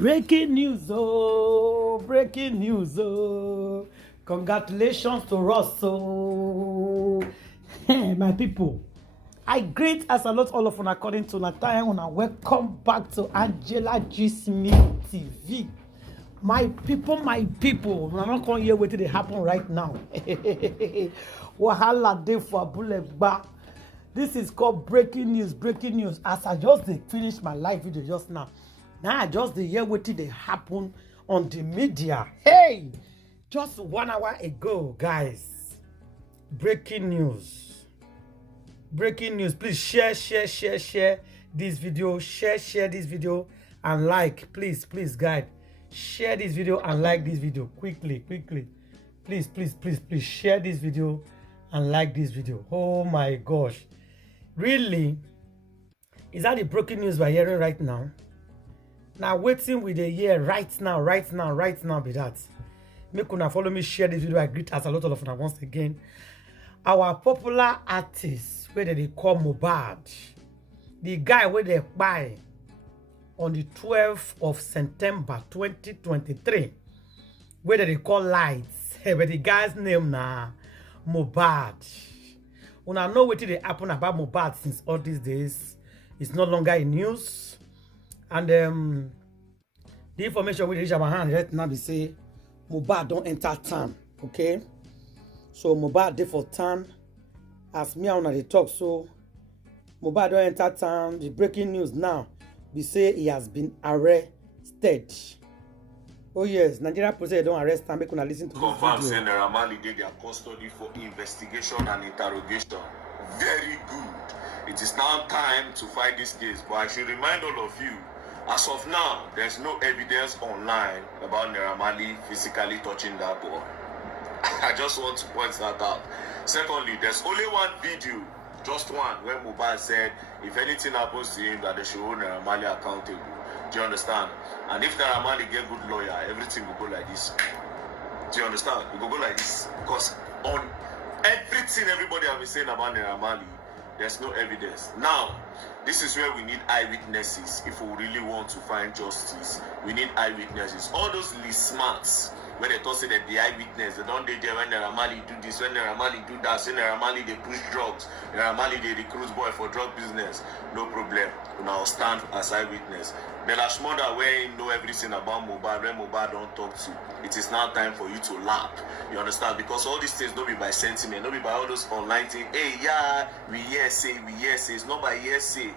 Breaking news, oh, breaking news, oh. Congratulations to us, oh. My people. I greet as a lot all of you according to Nataya and welcome back to Angela Gismi TV. My people, I'm not going here waiting to happen right now. Wahala day for Buleba. This is called breaking news. Breaking news. As I just finished my live video just now. Now I just hear what they happen on the media. Hey, just 1 hour ago, guys. Breaking news. Breaking news. Please share this video. Share this video and like. Please, guys. Share this video and like this video quickly. Please share this video and like this video. Oh my gosh. Really? Is that the breaking news we're hearing right now? Now waiting with the year right now be that. Make una follow me, share this video. I greet as a lot of you once again. Our popular artist, where they call Mohbad, the guy where they Kpai on the 12th of September 2023, where they call Lights, but the guy's name na Mohbad. Una know what did happen about Mohbad since all these days. It's no longer in news. And the information we reach our hand right now be say Mohbad don't enter town, okay? So Mohbad dey for town. As me and they talk, so Mohbad don't enter town. The breaking news now be say he has been arrested. Oh yes, Nigeria police don't arrest him. Make una listen to this video. Confirm say Marley did their custody for investigation and interrogation. Very good. It is now time to fight this case. But I should remind all of you, as of now, there's no evidence online about Marley physically touching that boy. I just want to point that out. Secondly, there's only one video, just one, where Mohbad said if anything happens to him that they should hold Marley accountable. Do you understand? And if Marley get good lawyer, everything will go like this. Do you understand? It will go like this. Because on everything everybody has been saying about Marley, there's no evidence. Now, this is where we need eyewitnesses. If we really want to find justice, we need eyewitnesses. All those smarts, where they talk say that the eyewitness, they don't there when Marley do this, when Marley do that, when Marley they push drugs, Marley they recruit boy for drug business. No problem. We now stand as eyewitness. Bella Shmoda, where you know everything about Mohbad, when Mohbad don't talk to, it is now time for you to laugh. You understand? Because all these things don't be by sentiment, don't be by all those online things. Hey, yeah, we say. It's not by say.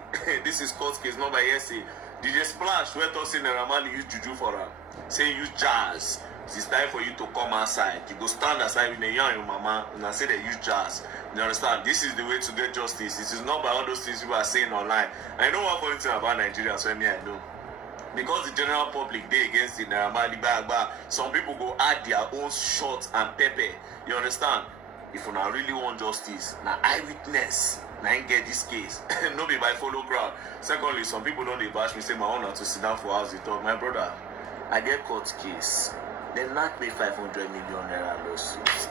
This is court case, not by say. DJ Splash, where talk say Marley use juju for her. Say use jazz. It is time for you to come outside. You go stand aside with your young mama and say they use jazz. You understand? This is the way to get justice. It is not by all those things you are saying online. I know one funny thing about Nigeria, so I know. Because the general public they against the Marley bag, some people go add their own shot and pepper. You understand? If you now really want justice, now eyewitness, now get this case. No be by follow crowd. Secondly, some people don't they bash me, say my honor to sit down for house. They talk, my brother, I get court case. They knock me 500 million naira lawsuits.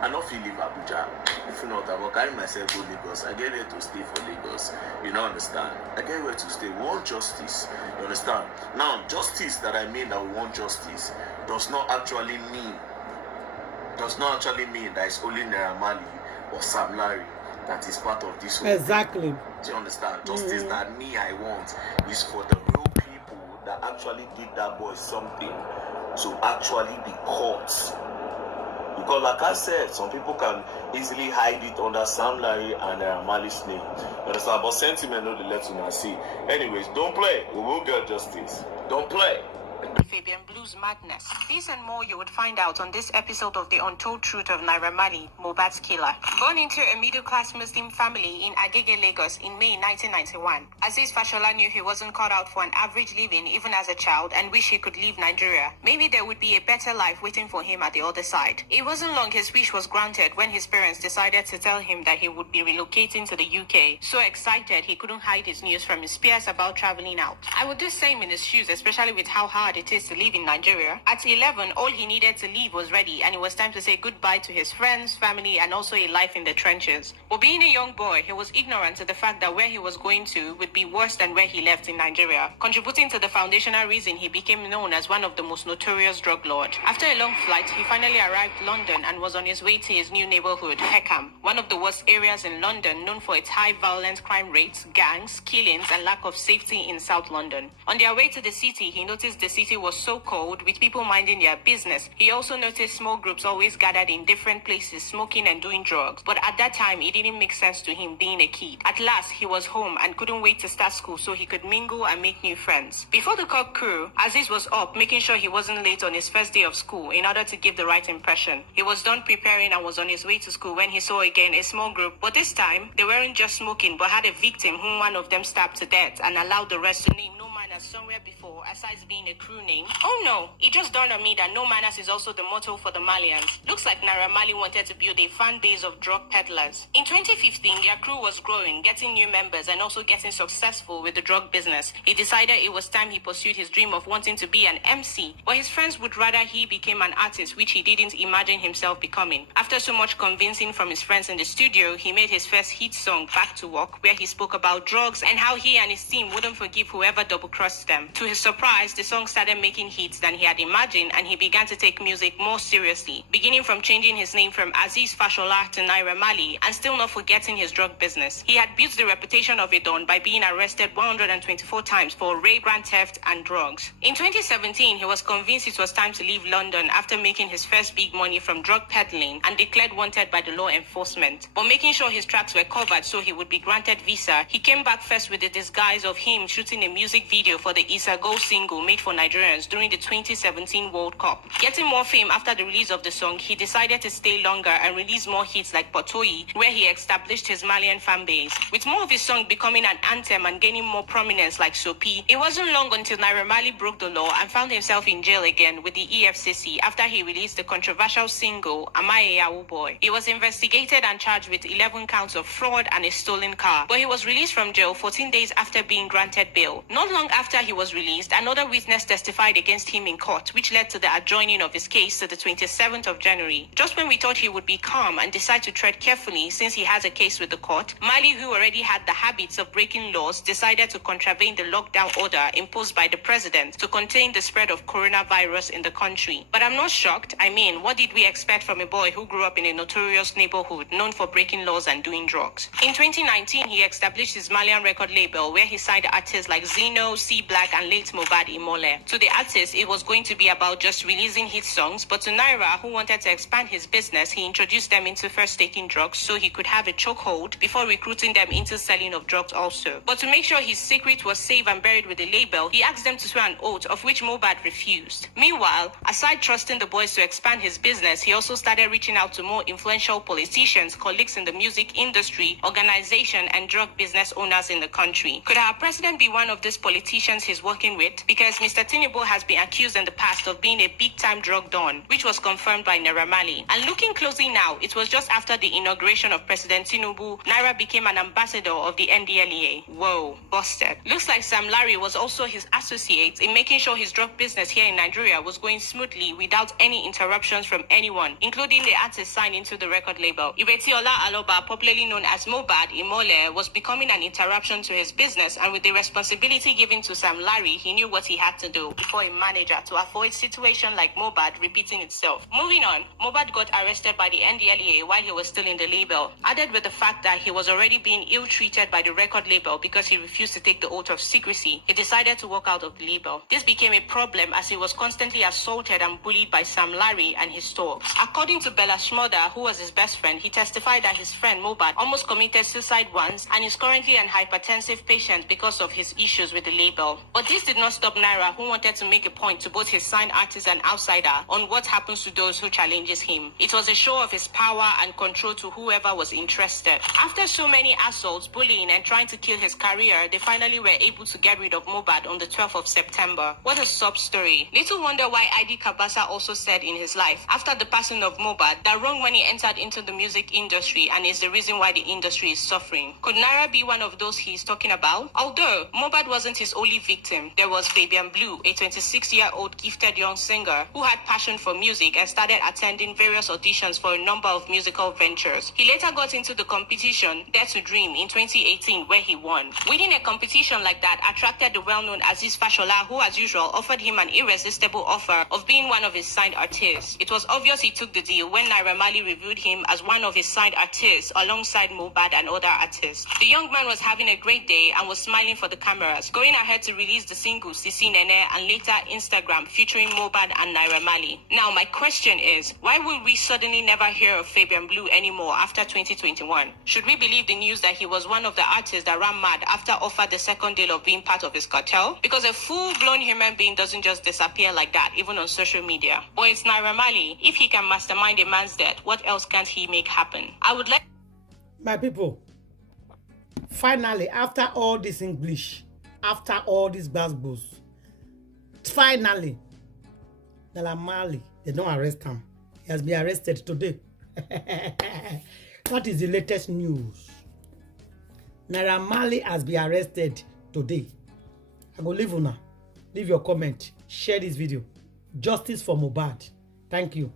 I don't feel leave Abuja. If you not, I will carry myself to Lagos. I get there to stay for Lagos. You don't understand? I get where to stay. We want justice. You understand? Now, justice that I mean that we want justice does not actually mean that it's only Marley or Sam Larry that is part of this whole exactly thing. Do you understand? Justice that me I want is for the real people that actually did that boy something to actually be caught. Because like I said, some people can easily hide it under Sam Larry and Marley's name. You understand? But sentiment no dey let you see. Anyways, don't play. We will get justice. Don't play. Fabian Blues madness. This and more you would find out on this episode of The Untold Truth of Naira Marley, Mohbad's killer. Born into a middle-class Muslim family in Agege, Lagos in May 1991, Aziz Fashola knew he wasn't cut out for an average living even as a child and wished he could leave Nigeria. Maybe there would be a better life waiting for him at the other side. It wasn't long his wish was granted when his parents decided to tell him that he would be relocating to the UK. So excited he couldn't hide his news from his peers about traveling out. I would do the same in his shoes, especially with how hard hard it is to live in Nigeria. At 11, all he needed to leave was ready, and it was time to say goodbye to his friends, family, and also a life in the trenches. But being a young boy, he was ignorant to the fact that where he was going to would be worse than where he left in Nigeria, contributing to the foundational reason he became known as one of the most notorious drug lords. After a long flight, he finally arrived in London and was on his way to his new neighborhood, Peckham, one of the worst areas in London, known for its high violent crime rates, gangs, killings, and lack of safety in South London. On their way to the city, he noticed the city was so cold, with people minding their business. He also noticed small groups always gathered in different places, smoking and doing drugs. But at that time, it didn't make sense to him being a kid. At last, he was home and couldn't wait to start school so he could mingle and make new friends. Before the cock crew, Aziz was up, making sure he wasn't late on his first day of school in order to give the right impression. He was done preparing and was on his way to school when he saw again a small group. But this time, they weren't just smoking, but had a victim whom one of them stabbed to death and allowed the rest to name no manners somewhere before, aside being a crew name. Oh no, it just dawned on me that no manners is also the motto for the Malians. Looks like Naira Marley wanted to build a fan base of drug peddlers. In 2015, their crew was growing, getting new members and also getting successful with the drug business. He decided it was time he pursued his dream of wanting to be an MC, but his friends would rather he became an artist, which he didn't imagine himself becoming. After so much convincing from his friends in the studio, he made his first hit song, Back to Work, where he spoke about drugs and how he and his team wouldn't forgive whoever double-crossed them. To his surprise, the song started making hits than he had imagined, and he began to take music more seriously, beginning from changing his name from Aziz Fashola to Naira Marley, and still not forgetting his drug business. He had built the reputation of a don by being arrested 124 times for rape, grand theft, and drugs. In 2017, he was convinced it was time to leave London after making his first big money from drug peddling and declared wanted by the law enforcement. But making sure his tracks were covered so he would be granted visa, he came back first with the disguise of him shooting a music video for the Go single made for Nigerians during the 2017 World Cup. Getting more fame after the release of the song, he decided to stay longer and release more hits like Potoyi, where he established his Malian fan base. With more of his song becoming an anthem and gaining more prominence like Sopi, it wasn't long until Naira Marley broke the law and found himself in jail again with the EFCC after he released the controversial single Am I a Yahoo Boy. He was investigated and charged with 11 counts of fraud and a stolen car, but he was released from jail 14 days after being granted bail. Not long after he was released, another witness testified against him in court, which led to the adjourning of his case to the 27th of January. Just when we thought he would be calm and decide to tread carefully since he has a case with the court, Marley, who already had the habits of breaking laws, decided to contravene the lockdown order imposed by the president to contain the spread of coronavirus in the country. But I'm not shocked. I mean, what did we expect from a boy who grew up in a notorious neighborhood known for breaking laws and doing drugs? In 2019, he established his Malian record label where he signed artists like Zeno, C Black, and late Mohbad Imole. To the artist, it was going to be about just releasing hit songs, but to Naira, who wanted to expand his business, he introduced them into first taking drugs so he could have a chokehold before recruiting them into selling of drugs also. But to make sure his secret was safe and buried with the label, he asked them to swear an oath, of which Mohbad refused. Meanwhile, aside trusting the boys to expand his business, he also started reaching out to more influential politicians, colleagues in the music industry, organization, and drug business owners in the country. Could our president be one of these politicians he's working with? Because Mr. Tinubu has been accused in the past of being a big-time drug don, which was confirmed by Naira Marley. And looking closely now, it was just after the inauguration of President Tinubu, Naira became an ambassador of the NDLEA. Whoa, busted. Looks like Sam Larry was also his associate in making sure his drug business here in Nigeria was going smoothly without any interruptions from anyone, including the artist signed into the record label. Iretiola Aloba, popularly known as Mohbad Imole, was becoming an interruption to his business, and with the responsibility given to Sam Larry, he knew what he had to do before a manager to avoid situation like Mohbad repeating itself. Moving on, Mohbad got arrested by the NDLEA while he was still in the label, added with the fact that he was already being ill-treated by the record label because he refused to take the oath of secrecy. He decided to walk out of the label. This became a problem as he was constantly assaulted and bullied by Sam Larry and his thugs. According to Bella Shmurda, who was his best friend, he testified that his friend Mohbad almost committed suicide once and is currently an hypertensive patient because of his issues with the label. But this did not stop Naira, who wanted to make a point to both his signed artist and outsider on what happens to those who challenges him. It was a show of his power and control to whoever was interested. After so many assaults, bullying, and trying to kill his career, they finally were able to get rid of Mohbad on the 12th of September. What a sob story. Little wonder why ID Kabasa also said in his life, after the passing of Mohbad, that wrong money entered into the music industry and is the reason why the industry is suffering. Could Naira be one of those he's talking about? Although Mohbad wasn't his only unruly victim, there was Fabian Blue, a 26-year-old gifted young singer who had passion for music and started attending various auditions for a number of musical ventures. He later got into the competition Dare to Dream in 2018, where he won. Winning a competition like that attracted the well-known Aziz Fashola, who as usual offered him an irresistible offer of being one of his signed artists. It was obvious he took the deal when Naira Marley reviewed him as one of his signed artists alongside Mohbad and other artists. The young man was having a great day and was smiling for the cameras, going ahead to release the single Sisi Nene and later Instagram featuring Mohbad and Naira Marley. Now my question is, why will we suddenly never hear of Fabian Blue anymore after 2021? Should we believe the news that he was one of the artists that ran mad after offered the second deal of being part of his cartel? Because a full-blown human being doesn't just disappear like that, even on social media. Or it's Naira Marley. If he can mastermind a man's death, what else can't he make happen? I would like... My people, finally, after all this English, after all these basketballs, finally, Naira Marley, they don't arrest him. He has been arrested today. What is the latest news? Naira Marley has been arrested today. I go leave una. Leave your comment. Share this video. Justice for Mohbad. Thank you.